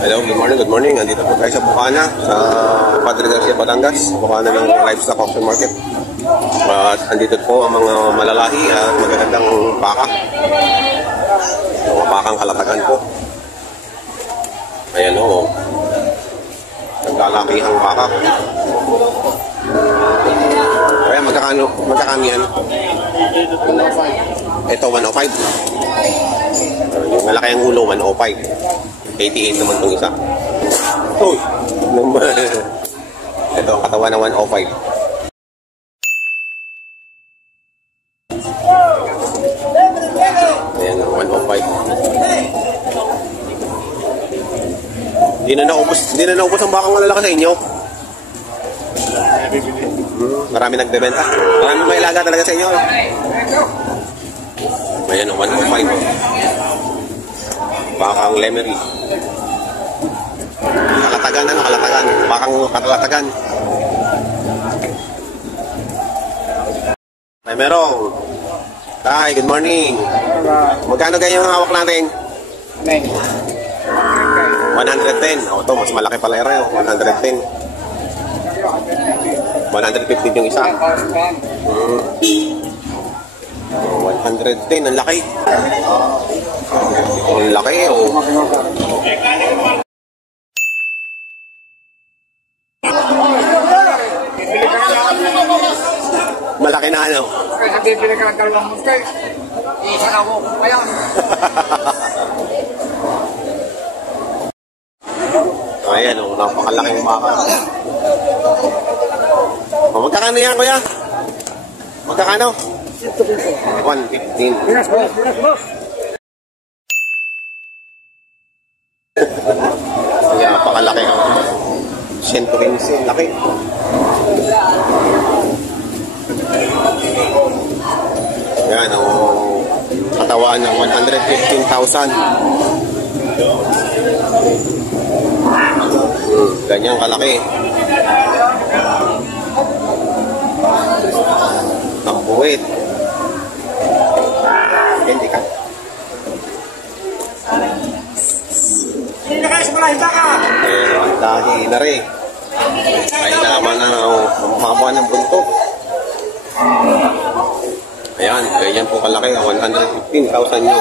Hello, good morning, good morning. Andito po tayo sa Bukana, sa Padre Garcia, Batangas. Bukana ng livestock auction market. Andito po ang mga malalahi at magagandang baka. Mga bakang kalatagan po. Ayan o. Naglalakihang baka. Kaya magkakano yan? Ito 105. Yung malaki ang ulo 105. 88 naman itong isa. Uy! Ito ang katawan ng 105. Ayan ang 105. Hindi na naubos ang bakang malalaki sa inyo. Marami nagbebenta. Marami may ilaga talaga sa inyo. Ayan ang 105. Bakang Lemery. Kalatagan, kalatagan. Bakang kalatagan. Ay, merong. Hi, good morning. Magkano ganyan ang hawak natin? 110. O, ito, mas malaki pala rin. 110. 150 yung isa. 110, ang laki. Ang laki, oh. Malaki na ano? Nabibili ka ng dalawang muskay. Isa na ako. Ayan. Ayan, oh. Napakalaking baka. Oh, magkakano yan, kuya? Magkakano? 115. Kaya napakalaki ang 115, laki. Yan ang katawan ng 115,000. Ganyan kalaki. Ang buwit. Hindi ka. Hindi na kayo sa malahin baka. Ang dahi na rin. Ay naman na ang haba ng buntot. Ayan, ganyan po kalaki. 115,000 nyo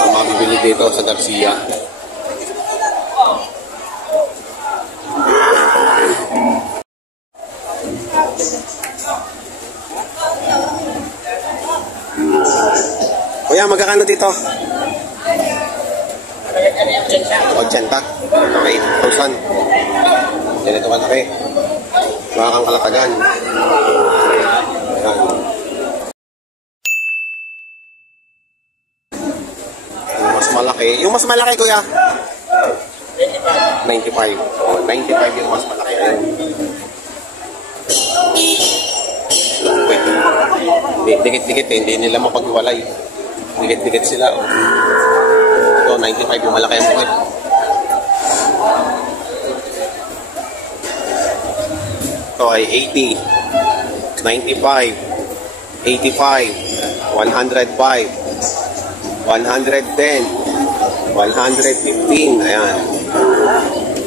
ang mabibili dito sa Garcia. Kuya, magkakano dito? 80. Okay, 8,000. Ganito malaki. Bakang kalatagan. Ayan. Yung mas malaki. Yung mas malaki, kuya? 95. Oh, 95 yung mas malaki. Ayan. Wait. Dikit-dikit eh. Hindi nila mapagwalay. Dikit-dikit sila. Oh. Ito, 95 yung malaki ang buhay. Ito ay 80, 95, 85, 105, 110, 115. Ayan.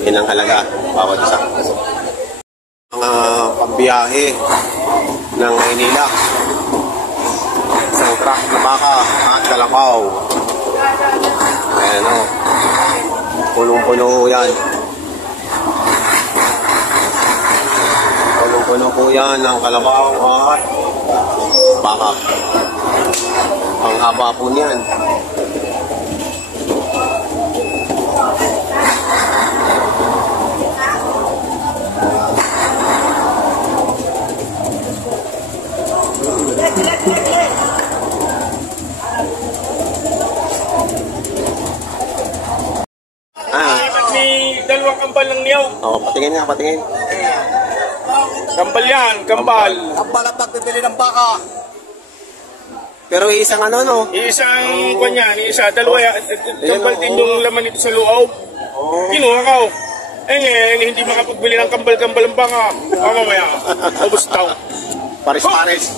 Yan ang halaga. Bawat isa. Mga pambiyahe ng Maynila. Isang truck na baka at kalabaw. Ayan o. Punong-puno yan. Punong-puno po yan ng kalabaw at baka. Ang haba po niyan. May dalawang kambal ng niyog. Oo, patingin nga, patingin. Kambal yan, kambal. Kambal ang pagbibili ng baka. Pero isang ano, no? Isang kanya, isa, dalawa yan. Kambal din yung laman nito sa loob. Kinuha ka. Hindi makapagbili ng kambal-kambal ang baka. Mamaya, ubos tao. Paris-paris.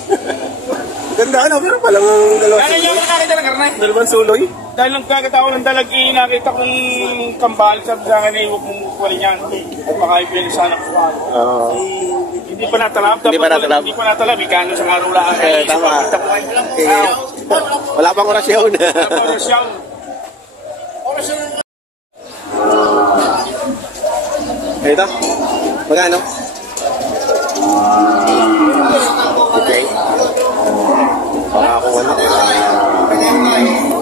Ganda ano, pero palang dalawang Kaya niya ako nakita ng karnay. dalawang suloy. Dahil nagkakita ako ng dalagi, nakita kong kambal, sabi sa akin, huwag mong kukuhalin yan. At baka ibigay sa anak ko. Oo. Hindi pa natalab. Hindi pa natalab. Hindi pa natalab. Ikano sa araw lang. Tama. Kita ko Wala pang orasyon. orasyon. Ito? Magkano? Okay. Para ako ano.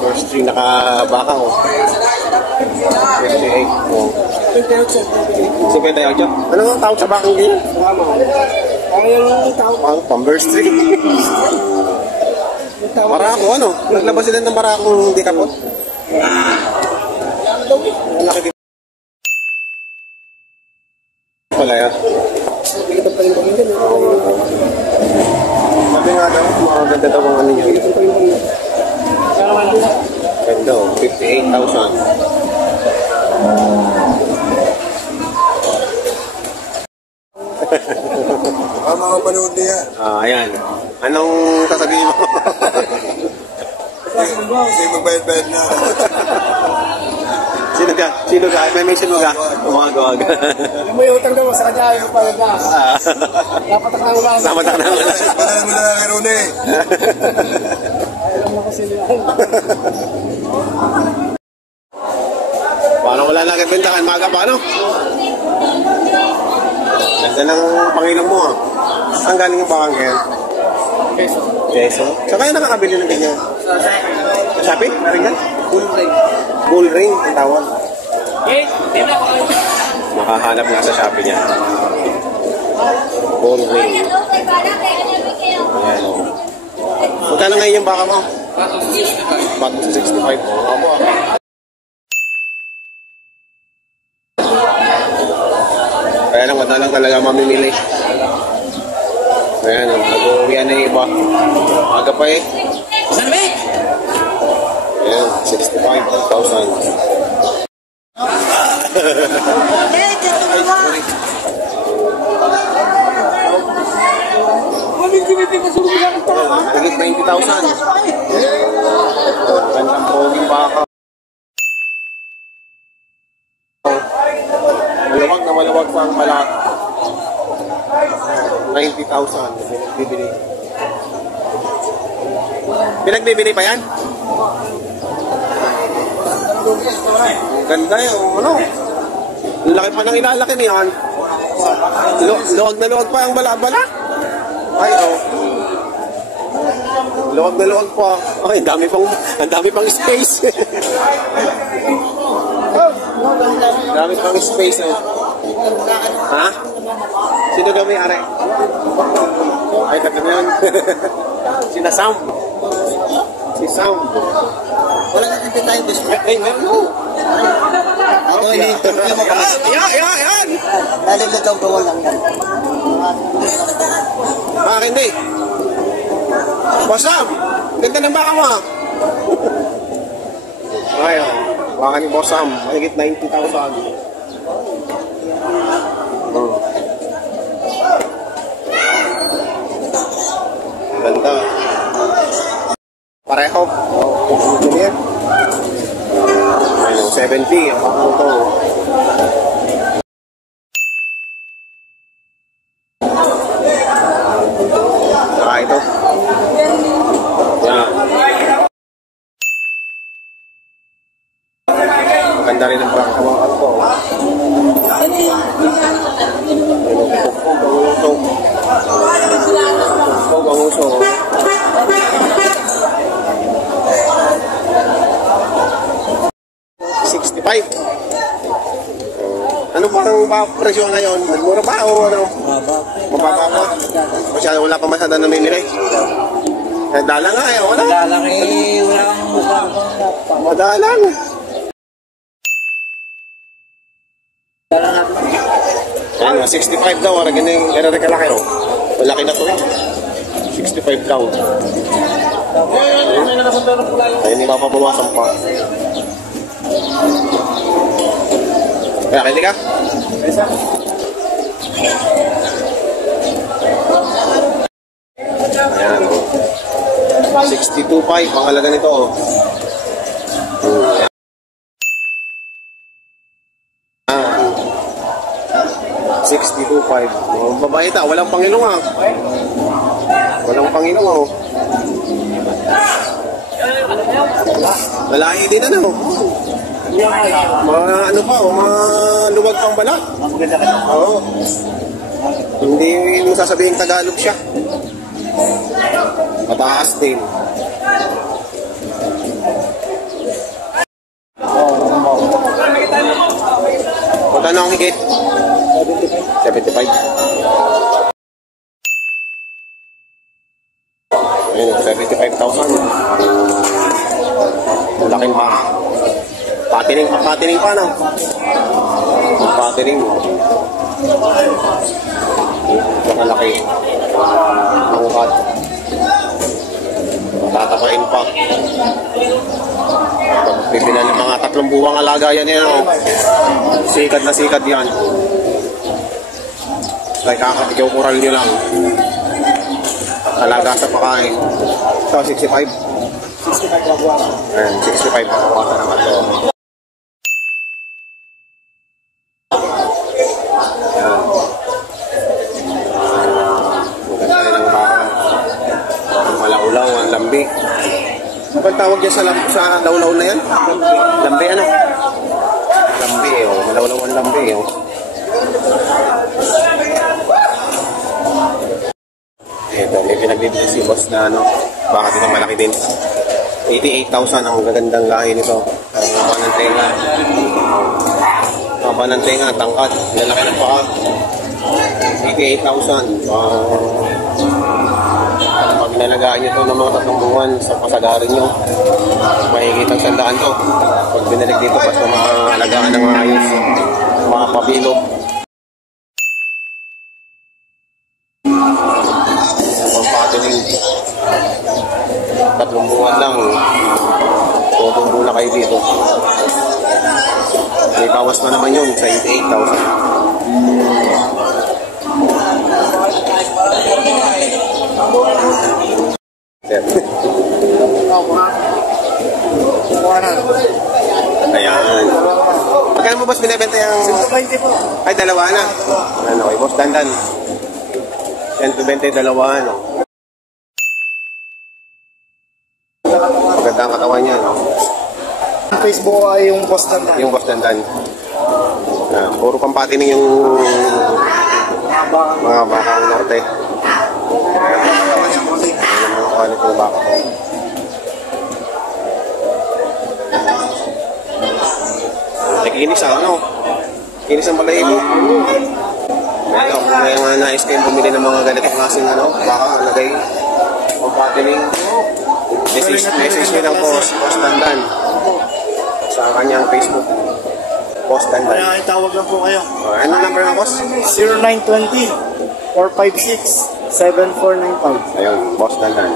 First string nakabaka ko. 58. Oh. 58. Ano nga tawag sa bakang din? Ang Pamber Street. Marako ano? Naglabas sila ng marakong di kapot. Laki pala yan. Sabi nga daw, maganda daw ang ano nyo. Ganda o, 58,000. Mga panood niya. Ayan. Anong sasabihin mo? Hindi magbayad-bayad na. Sino ka? Sino ka? May sino ka? Umagawag. Alam mo yung utang daw sa kanya, yung pala na. Dapat ako na ulan. Sama na naman. Padala mo na lang kay Rune. Alam mo kasi nila. Paano wala na kagbentakan? Maga pa, ano? Ganda ng Panginoon mo, ah. Saan galing yung bakang yan? Peso. Saan kayo nakakabili ng ganyan? Sa Shopee? Ringan? Bull ring ang tawag. Makahanap nga sa Shopee niya. Bull ring. Ayan o. Magkano ngayon yung baka mo? Bago sa 65. Ako ah. Kaya lang, wala lang talaga mamimili. Ayan o. Nag-uwian na yung iba. Aga pa eh. Ayan, 65,000. Higit 20,000. Gandang poging baka. Maluwag na maluwag pa ang malaki. 90,000. Bibili. Pinagbibili pa yan? Ganda yun, ano? Laki pa ng ilalaki niyan. Luwag na luwag pa ang bala-bala. Ay, oh. Luwag na luwag pa. Ay, ang dami pang space. Dami pang space, oh. Ha? Sino daw may ari? Ay, katang yun. Sina Sam. Si Sam. Wala ka tintin tayong display. Ay, meron mo. Ito, ini-interview mo pa. Yan! Lalagdagang gawa lang yan. Bakit hindi? Boss Sam, ganda ng baka mo ah. Ayun, baka ni Boss Sam, mahigit 90,000. Ganda. Pareho. Ayun, 70. Ang baka ito. Ito. Yan. Ganda rin ang pagkawakan ko. Banguso. Ano pa ang presyo ngayon? Mura ba o ano? Mababa pa? Masyado wala pa masyado namimili. Dala nga eh, wala. Dala eh, wala kang mukha. Madalang. Ayan nga, 65 daw. Aragin na yung kalaki o. Malaki na to eh. 65 daw. Ayun, hindi mapapawasan pa. Kaya kaya ka? Ayan o. 62.5 ang halaga nito. Oh. 62.5. Oh, babae ta, walang Pangilong ah. Walang Pangilong oh. Lalaki din ano. Mga ano pa, mga luwag pang balat. Oo. Hindi mo sasabihin Tagalog siya. Mataas din. Magkano ang higit? 75. Ayun, 75,000. Laking pa. Patining pa na. Patining. Nakalaki. Mangkat. Tatapain pa. Pagpipilan ng mga 3 buwang alaga yan yan. Oh. Sikat na sikat yan. Kaya kakatigaw kural nyo lang. Alaga sa pakain. Ito, 65. 65 ayan, 65 ang kawata naman ito. Ayan. Maganda rin ang baka. Ang malaulaw, ang lambi. Ang tawag niya sa laulaw na yan? Lambi ano? Lambi oh. Malaulaw ang lambi oh. Ito, may pinagbibigay si boss na ano, baka dito malaki din. 88,000 ang gagandang lahi nito. Haba ng tenga. Haba ng tenga, tangkat. Lalaki ng paa. 88,000. Pag nalagaan nyo ito ng mga 3 buwan sa pasagarin nyo, mahigit ang 100 to. Pag binalig dito, basta maalagaan ng maayos. Mga pabilog. Pagpatiling 3 buwan lang, tutunggo na kayo dito. May bawas na naman yun sa 88,000. Ayan. Magkano mo boss binibenta yung... 120 po. Ay, dalawa na. Ano, okay, boss Dandan. 120, dalawa, ano. Maganda ang katawan niya, no? Ang Facebook ay yung boss na Yung boss Dandan. Puro pampatining yung mga bakang norte. Ayan ang quality ng baka. Nakikinis ano? Kinis ang balahibo. Kaya nga nais kayong bumili ng mga ganitong klaseng ano, baka nagay pampatining. Message nyo lang po, Boss Dandan. Sa kanyang Facebook. Boss Dandan. Kaya itawag lang po kayo. Ano number nga, boss? 0920-456-7495. Ayun, Boss Dandan.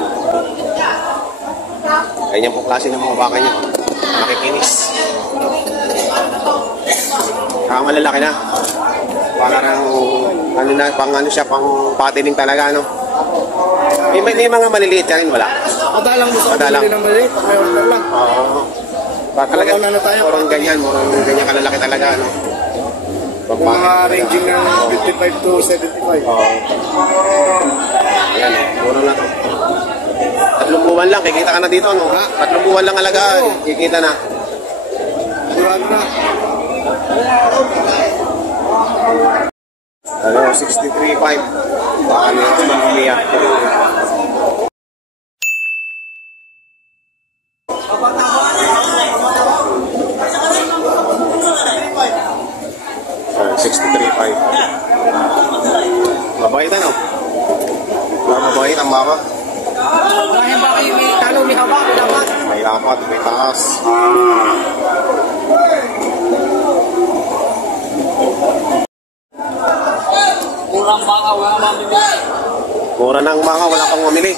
Ganyan po klase ng mga baka niya. Makikinis. Malalaki na. Parang ano na, pang ano siya, pang patining talaga, no? May mga maliliit yan, wala. Madalang mo sa Madalang. pagpili ng maliit. May order lang. Oo. Talaga, Wala na tayo. murang ganyan kalalaki talaga, no? Yung mga ranging ng 55 to 75. Oo. Ayan, mura na to. 3 buwan lang, kikita ka na dito, no? 3 buwan lang alagaan, kikita na. Sigurado na. Ano, 63.5. Baka nila sa Pamilya. Ah, 63.5. Mabait ano? Mabait ang baka. May apat, may taas. Mura ng mga wala pang mamili.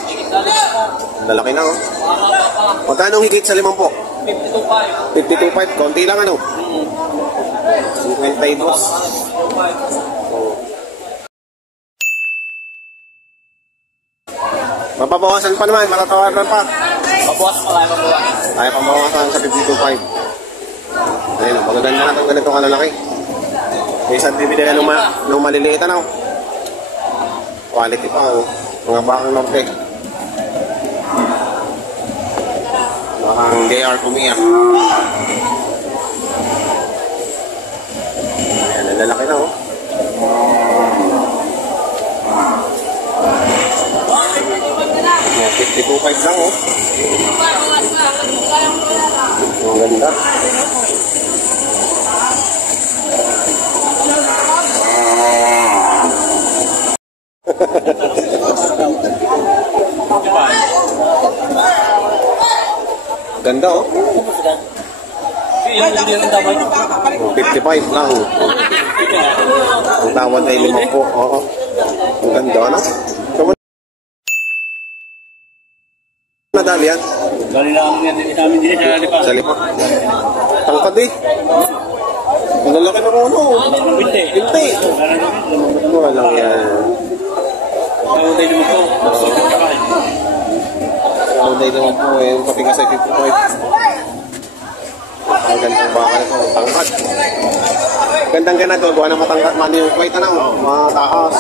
Lalaki na oh. Magkano ang higit sa 50? 52.5. Konti lang ano? 52. Oh. Mapabawasan pa naman, matatawaran pa. Mabukas pa kayo, mabukas. Kaya pamawasan sa 52.5. Ayun, magaganda na itong ganito kalalaki. Isang bibili ka nung maliliit ano. Quality pa oh. Mga bakang norte. Bakang JR Kumiya. Ayan, lalaki na oh. Ayan, 52.5 lang oh. Ang ganda. Ganda oh. 55 lang. Ang tawad ay 5 po. Oo. Ang ganda ano? Nadali yan? Dali lang yan din namin din sa lipa. Sa lipa. Tangkad eh. Ang lalaki ng uno. Binti. Binti. Walang yan. Tawag tayo naman po. Tawag naman po eh. Yung pati ka sa 55. Ang gandang baka nito. Tangkad. Gandang ganado. Gawa na matangkad. Mali yung white na. Mataas.